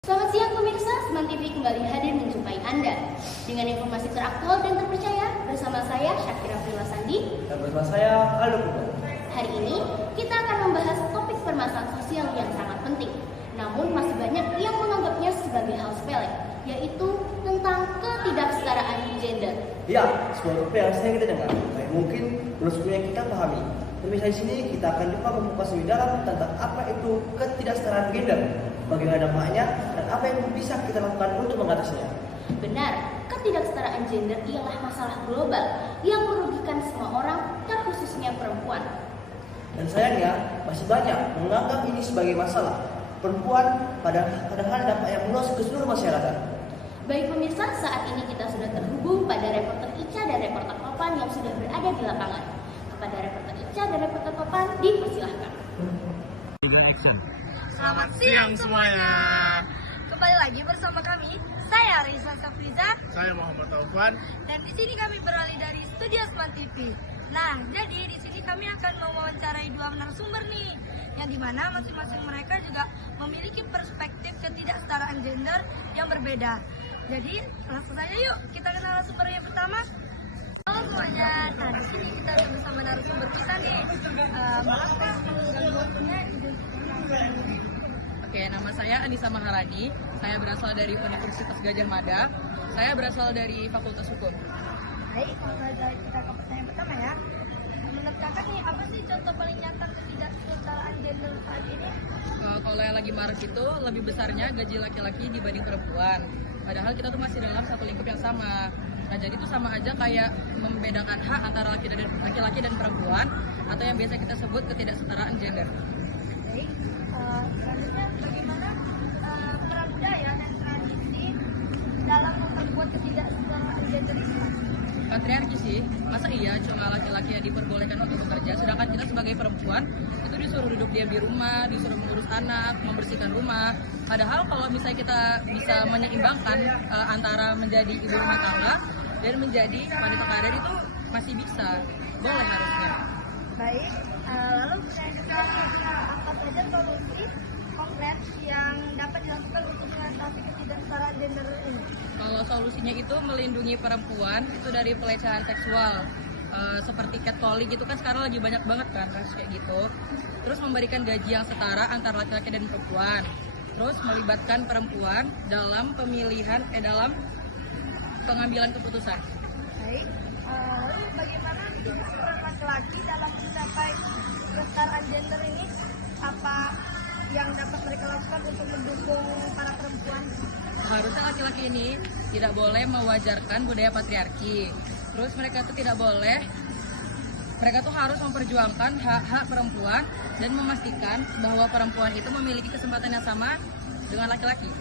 Selamat siang pemirsa, Seman TV kembali hadir menjumpai Anda dengan informasi teraktual dan terpercaya bersama saya Syakira Filasandi Dan bersama saya, Aldo Putra. Hari ini kita akan membahas topik permasalahan sosial yang sangat penting, namun masih banyak yang menganggapnya sebagai hal sepele, yaitu tentang ketidaksetaraan gender. Ya, sebuah topik yang sering kita dengar, tapi mungkin belum sepenuhnya kita pahami. Pemirsa di sini kita akan coba membuka lebih dalam tentang apa itu ketidaksetaraan gender, bagaimana dampaknya, dan apa yang bisa kita lakukan untuk mengatasinya. Benar, ketidaksetaraan gender ialah masalah global yang merugikan semua orang, terkhususnya perempuan. Dan sayangnya, masih banyak menganggap ini sebagai masalah perempuan, padahal dampaknya meluas ke seluruh masyarakat. Baik pemirsa, saat ini kita sudah terhubung pada reporter Ica dan reporter Topan yang sudah berada di lapangan. Kepada reporter Ica dan reporter Topan, dipersilahkan. Selamat siang semuanya. Kembali lagi bersama kami. Saya Risa Safriza. Saya Muhammad Taufan. Dan di sini kami beralih dari Studio Seman TV. Nah, jadi di sini kami akan mewawancarai dua narasumber nih, yang dimana masing-masing mereka juga memiliki perspektif ketidaksetaraan gender yang berbeda. Jadi langsung saja yuk kita kenal narasumber yang pertama. Halo semuanya. Nah, di sini kita ada bersama narasumber kita nih. Maaf ya, mengganggu waktunya. Oke, nama saya Anissa Maharani. Saya berasal dari Universitas Gadjah Mada. Saya berasal dari Fakultas Hukum. Baik, mulai dari kita ke pertanyaan pertama ya. Menurut kakak nih, apa sih contoh paling nyata ketidaksetaraan gender saat ini? Kalau yang lagi marak itu lebih besarnya gaji laki-laki dibanding perempuan. Padahal kita tuh masih dalam satu lingkup yang sama. Nah, jadi itu sama aja kayak membedakan hak antara laki-laki dan perempuan, atau yang biasa kita sebut ketidaksetaraan gender. Baik, selanjutnya bagaimana peran budaya dan tradisi dalam memperkuat ketidaksetaraan gender ini? Patriarki sih, masa iya cuma laki-laki yang diperbolehkan untuk bekerja, sedangkan kita sebagai perempuan itu disuruh duduk diam di rumah, disuruh mengurus anak, membersihkan rumah. Padahal kalau misalnya kita bisa menyeimbangkan antara menjadi ibu rumah tangga dan menjadi wanita karir, itu masih bisa, boleh harusnya. Baik, lalu pertanyaan kedua nih, apa saja solusi konkret yang dapat dilakukan untuk mengatasi ketidaksetaraan gender ini? Kalau solusinya itu melindungi perempuan itu dari pelecehan seksual, seperti catcalling gitu kan sekarang lagi banyak banget kan kasus kayak gitu. Terus memberikan gaji yang setara antara laki-laki dan perempuan. Terus melibatkan perempuan dalam dalam pengambilan keputusan. Baik, lalu bagaimana peran laki-laki dalam mencapai kesetaraan gender ini? Apa yang dapat mereka lakukan untuk mendukung para perempuan? Harusnya laki-laki ini tidak boleh mewajarkan budaya patriarki. Terus mereka tuh harus memperjuangkan hak-hak perempuan dan memastikan bahwa perempuan itu memiliki kesempatan yang sama dengan laki-laki.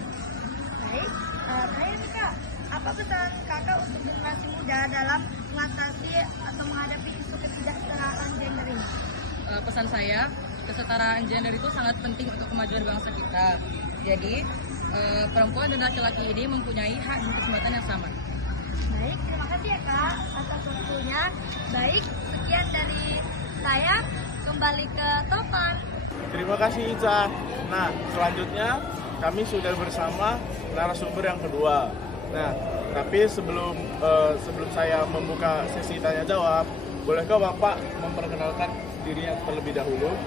Baik, saya Tika, apa pesan kakak untuk generasi muda dalam mengatasi atau menghadapi isu ketidaksetaraan gender ini? Pesan saya, kesetaraan gender itu sangat penting untuk kemajuan bangsa kita. Jadi, perempuan dan laki-laki ini mempunyai hak dan kesempatan yang sama. Baik, terima kasih ya Kak atas waktunya. Baik, sekian dari saya. Kembali ke Topan. Terima kasih Ica. Nah, selanjutnya kami sudah bersama narasumber yang kedua. Nah, tapi sebelum saya membuka sesi tanya jawab, bolehkah Bapak memperkenalkan dirinya terlebih dahulu?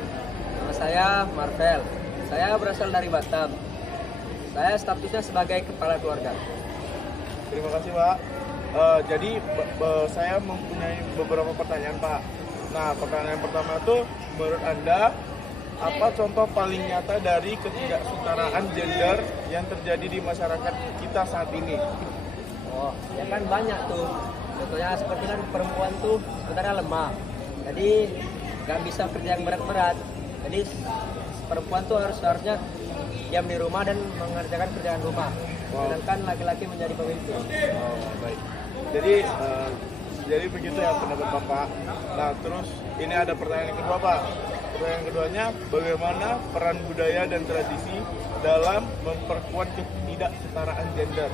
Nama saya Marvel. Saya berasal dari Batam. Saya statusnya sebagai kepala keluarga. Terima kasih Pak. Jadi saya mempunyai beberapa pertanyaan Pak. Nah, pertanyaan pertama itu, menurut Anda apa contoh paling nyata dari ketidaksetaraan gender yang terjadi di masyarakat kita saat ini? Oh, ya kan banyak tuh. Contohnya seperti kan perempuan tuh sebenarnya lemah. Jadi nggak bisa kerja yang berat-berat. Jadi perempuan tuh harusnya diam di rumah dan mengerjakan kerjaan rumah. Sedangkan laki-laki menjadi pemimpin. Oh, baik. Jadi begitu ya pendapat Bapak. Nah, terus ini ada pertanyaan yang kedua Pak. Pertanyaan keduanya, bagaimana peran budaya dan tradisi dalam memperkuat ketidaksetaraan gender?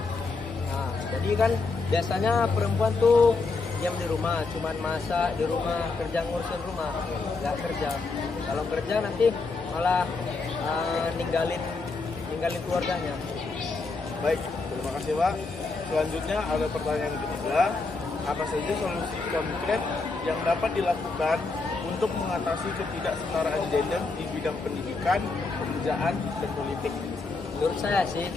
Nah, jadi kan biasanya perempuan tuh diam di rumah, cuman masak di rumah, kerja ngurusin rumah, nggak kerja. Kalau kerja nanti malah ninggalin ninggalin keluarganya. Baik, terima kasih Pak. Selanjutnya ada pertanyaan ketiga. Apa saja solusi konkret yang dapat dilakukan untuk mengatasi ketidaksetaraan gender di bidang pendidikan, pekerjaan, dan politik? Menurut saya sih,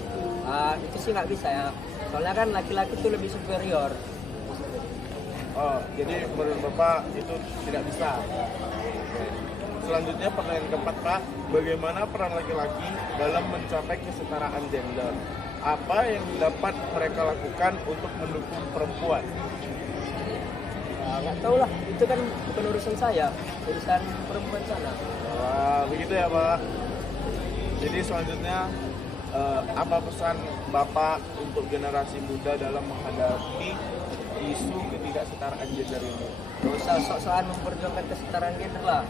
itu sih nggak bisa ya. Soalnya kan laki-laki itu lebih superior. Oh, jadi menurut Bapak itu tidak bisa. Selanjutnya pertanyaan keempat Pak, bagaimana peran laki-laki dalam mencapai kesetaraan gender? Apa yang dapat mereka lakukan untuk mendukung perempuan? Nggak tahu lah, itu kan bukan urusan saya, urusan perempuan sana. Wah, begitu ya Pak. Jadi selanjutnya apa pesan Bapak untuk generasi muda dalam menghadapi isu ketidaksetaraan gender ini? Gak usah sok-sokan memperjuangkan kesetaraan gender lah.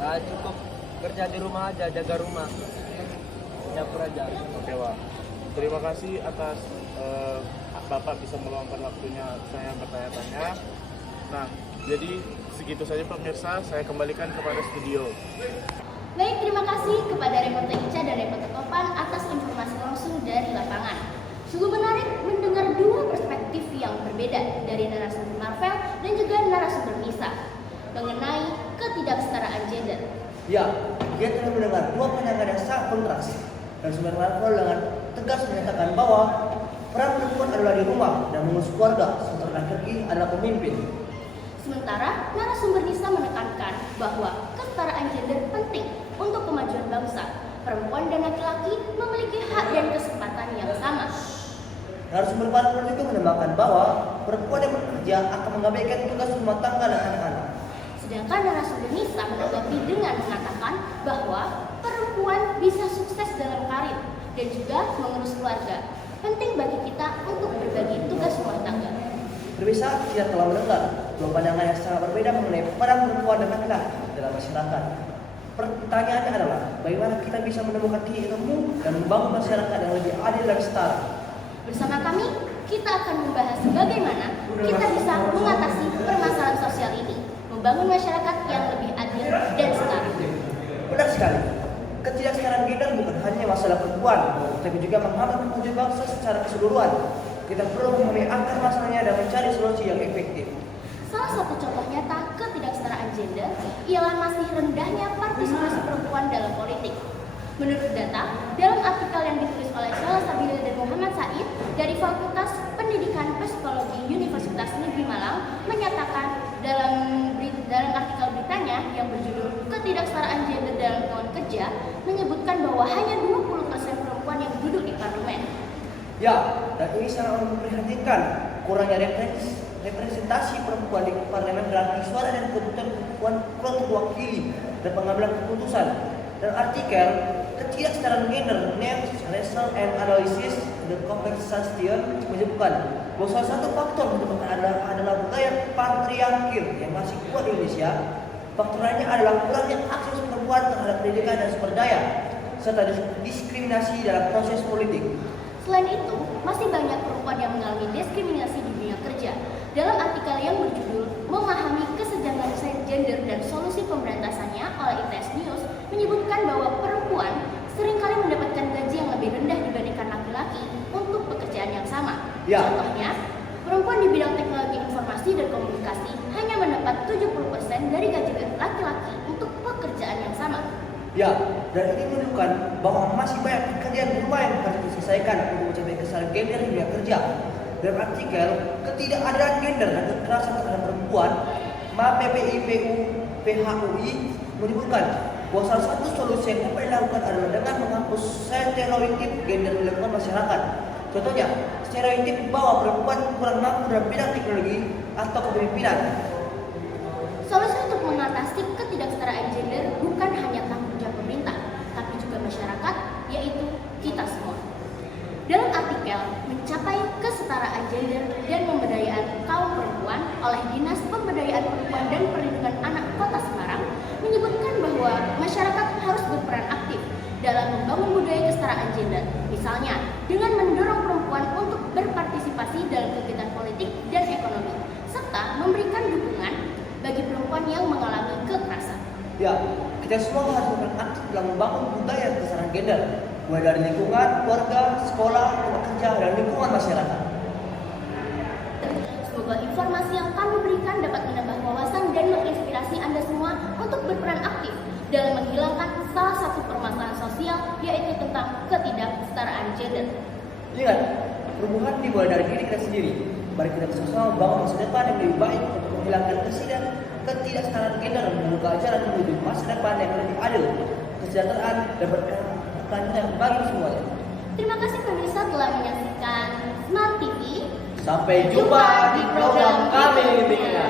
Cukup kerja di rumah aja, jaga rumah, dapur aja. Oke Pak. Terima kasih atas Bapak bisa meluangkan waktunya saya bertanya-tanya. Nah, jadi segitu saja pemirsa, saya kembalikan kepada studio. Baik, terima kasih kepada reporter Ica dan reporter Topan atas informasi langsung dari lapangan. Sungguh menarik mendengar dua perspektif yang berbeda dari narasumber Marvel dan juga narasumber Nisa mengenai ketidaksetaraan gender. Ya, kita telah mendengar dua pandangan yang sangat kontras. Dan sumber Marvel dengan tegas menyatakan bahwa peran perempuan adalah di rumah dan mengurus keluarga, sementara laki-laki adalah pemimpin. Sementara narasumber Nisa menekankan bahwa kesetaraan gender penting untuk kemajuan bangsa. Perempuan dan laki-laki memiliki hak dan kesempatan yang sama. Narasumber Marvel juga menambahkan bahwa perempuan yang bekerja akan mengabaikan tugas rumah tangga dan anak-anak. Sedangkan narasumber Nisa menanggapi dengan mengatakan bahwa perempuan bisa sukses dalam karir dan juga mengurus keluarga. Penting bagi kita untuk berbagi tugas rumah tangga. Pemirsa, kita telah mendengar dua pandangan yang sangat berbeda mengenai peran perempuan dan laki-laki dalam masyarakat. Pertanyaannya adalah, bagaimana kita bisa menemukan titik temu dan membangun masyarakat yang lebih adil dan setara? Bersama kami, kita akan membahas bagaimana kita bisa mengatasi permasalahan sosial ini, membangun masyarakat yang lebih adil dan setara. Benar sekali. Ketidaksetaraan gender bukan hanya masalah perempuan, tapi juga menghambat kemajuan bangsa secara keseluruhan. Kita perlu memahami akar masalahnya dan mencari solusi yang efektif. Salah satu contoh nyata ketidaksetaraan gender ialah masih rendahnya partisipasi perempuan dalam politik. Menurut data, dalam artikel yang ditulis oleh Sheila Sabila dan Muhammad Said dari Fakultas Pendidikan Psikologi Universitas Negeri Malang menyatakan dalam artikel beritanya yang berjudul Ketidaksetaraan Gender dalam Lingkungan Kerja menyebutkan bahwa hanya 20% perempuan yang duduk di parlemen. Ya, dan ini sangat memprihatinkan. Kurangnya representasi perempuan di parlemen berarti suara dan kebutuhan perempuan kurang terwakili dan pengambilan keputusan. Dan artikel ketidaksetaraan gender Next Racial and Analysis the Compensation menyebutkan bahwa salah satu faktor menyebabkan adalah budaya patriarkil yang masih kuat di Indonesia. Faktor lainnya adalah kurangnya akses perempuan terhadap pendidikan dan sumber daya serta diskriminasi dalam proses politik. Selain itu, masih banyak perempuan yang mengalami diskriminasi di dunia kerja. Dalam artikel yang berjudul Memahami Kesenjangan Gender dan Solusi Pemberantasannya oleh ITS News menyebutkan bahwa perempuan seringkali mendapatkan gaji yang lebih rendah dibandingkan laki-laki untuk pekerjaan yang sama. Ya. Contohnya, perempuan di bidang teknologi informasi dan komunikasi hanya mendapat 70% dari gaji laki-laki untuk pekerjaan yang sama. Ya, dan ini menunjukkan bahwa masih banyak pekerjaan rumah yang harus diselesaikan untuk mencapai kesetaraan gender di dunia kerja. Dalam artikel ketidakadilan gender dan kekerasan terhadap perempuan, MAPPIPU PHUI menyebutkan bahwa salah satu solusi yang dapat dilakukan adalah dengan menghapus stereotip gender di lingkungan masyarakat. Contohnya, stereotip bahwa perempuan kurang mampu dalam bidang teknologi atau kepemimpinan. Solusi untuk mengatasi ketidaksetaraan gender bukan hanya tanggung jawab pemerintah, tapi juga masyarakat, yaitu kita semua. Dalam artikel Mencapai Kesetaraan Gender dan Pemberdayaan Kaum Perempuan oleh Dinas Pemberdayaan Perempuan dan Perlindungan Anak Kota Semarang menyebutkan bahwa masyarakat harus berperan aktif dalam membangun budaya kesetaraan gender, misalnya dengan mendorong perempuan untuk berpartisipasi dalam kegiatan politik dan ekonomi, serta memberikan dukungan bagi perempuan yang mengalami kekerasan. Ya, kita semua harus berperan aktif dalam membangun budaya kesetaraan gender. mulai dari lingkungan, keluarga, sekolah, tempat kerja, dan lingkungan masyarakat. Semoga informasi yang kami berikan dapat menambah wawasan dan menginspirasi Anda semua untuk berperan aktif dalam menghilangkan salah satu permasalahan sosial, yaitu tentang ketidaksetaraan gender. Ingat, perubahan dimulai dari diri kita sendiri. Mari kita bersama-sama membangun masa depan yang lebih baik untuk menghilangkan ketidaksetaraan gender dan membuka jalan menuju masa depan yang lebih adil, kesejahteraan, dan berkelanjutan bagi semuanya. Terima kasih pemirsa telah menyaksikan Smart TV. Sampai jumpa di program kami berikutnya.